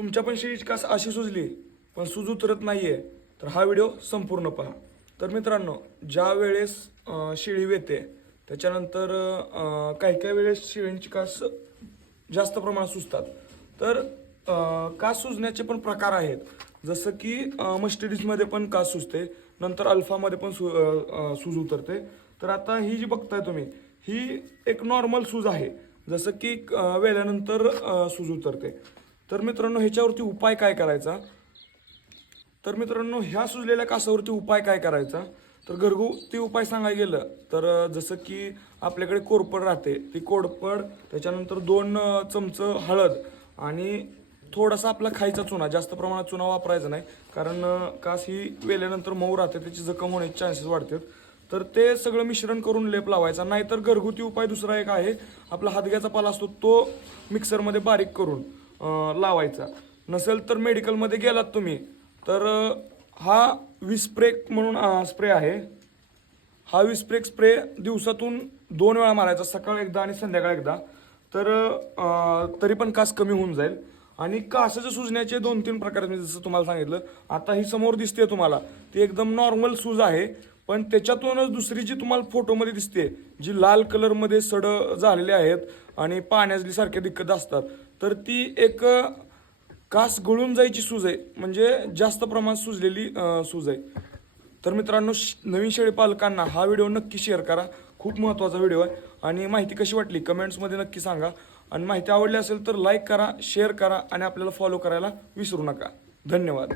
तुमच्या पण शेळीची कास अशी सुजली पण सूज उतरत आहे तर हा व्हिडिओ संपूर्ण पहा. तर मित्रांनो ज्या वेळेस शिळी शेळी वेते त्याच्यानंतर काही काही वेळेस शेळींची कास जास्त प्रमाणात सुजतात. तर कास सुजण्याचे पण प्रकार आहेत. जसं की मस्टडीजमध्ये पण कास सुजते नंतर अल्फामध्ये पण सु सूज उतरते. तर आता ही जी बघताय तुम्ही ही एक नॉर्मल सूज आहे. जसं की वेल्यानंतर सूज उतरते. तर मित्रांनो ह्याच्यावरती उपाय काय करायचा? तर मित्रांनो ह्या सुजलेल्या कासावरती उपाय काय करायचा? तर घरगुती उपाय सांगायला गेलं तर जसं की आपल्याकडे कोरपड राहते. ती कोरपड त्याच्यानंतर दोन चमचं हळद आणि थोडासा आपला खायचा चुना जास्त प्रमाणात चुना वापरायचा नाही. कारण कास ही वेल्यानंतर मऊ राहते त्याची जखम होण्याचे चान्सेस वाढतात. तर ते सगळं मिश्रण करून लेप लावायचा. नाहीतर घरगुती उपाय दुसरा एक आहे आपला हातग्याचा पाला असतो तो मिक्सरमध्ये बारीक करून. लावायचा. नसेल तर मेडिकलमध्ये गेलात तुम्ही तर हा विस्प्रेक म्हणून स्प्रे आहे. हा विस्प्रेक स्प्रे दिवसातून दोन वेळा मारायचा सकाळ एकदा आणि संध्याकाळ एकदा. तर तरी पण कास कमी होऊन जाईल. आणि कासाच्या सुजण्याचे दोन तीन प्रकार मी जसं तुम्हाला सांगितलं. आता ही समोर दिसते तुम्हाला. ती एकदम नॉर्मल सूज आहे पण त्याच्यातूनच दुसरी जी तुम्हाला फोटोमध्ये दिसते जी लाल कलरमध्ये सड झालेले आहेत आणि पाण्यातली दिक्कत असतात तर ती एक कास गळून जायची सूज आहे. म्हणजे जास्त प्रमाणात सुजलेली सूज आहे. तर मित्रांनो श- नवीन शेळी पालकांना हा व्हिडिओ नक्की शेअर करा. खूप महत्त्वाचा व्हिडिओ आहे. आणि माहिती कशी वाटली कमेंट्समध्ये नक्की सांगा. आणि माहिती आवडली असेल तर लाईक करा शेअर करा आणि आपल्याला फॉलो करायला विसरू नका. धन्यवाद.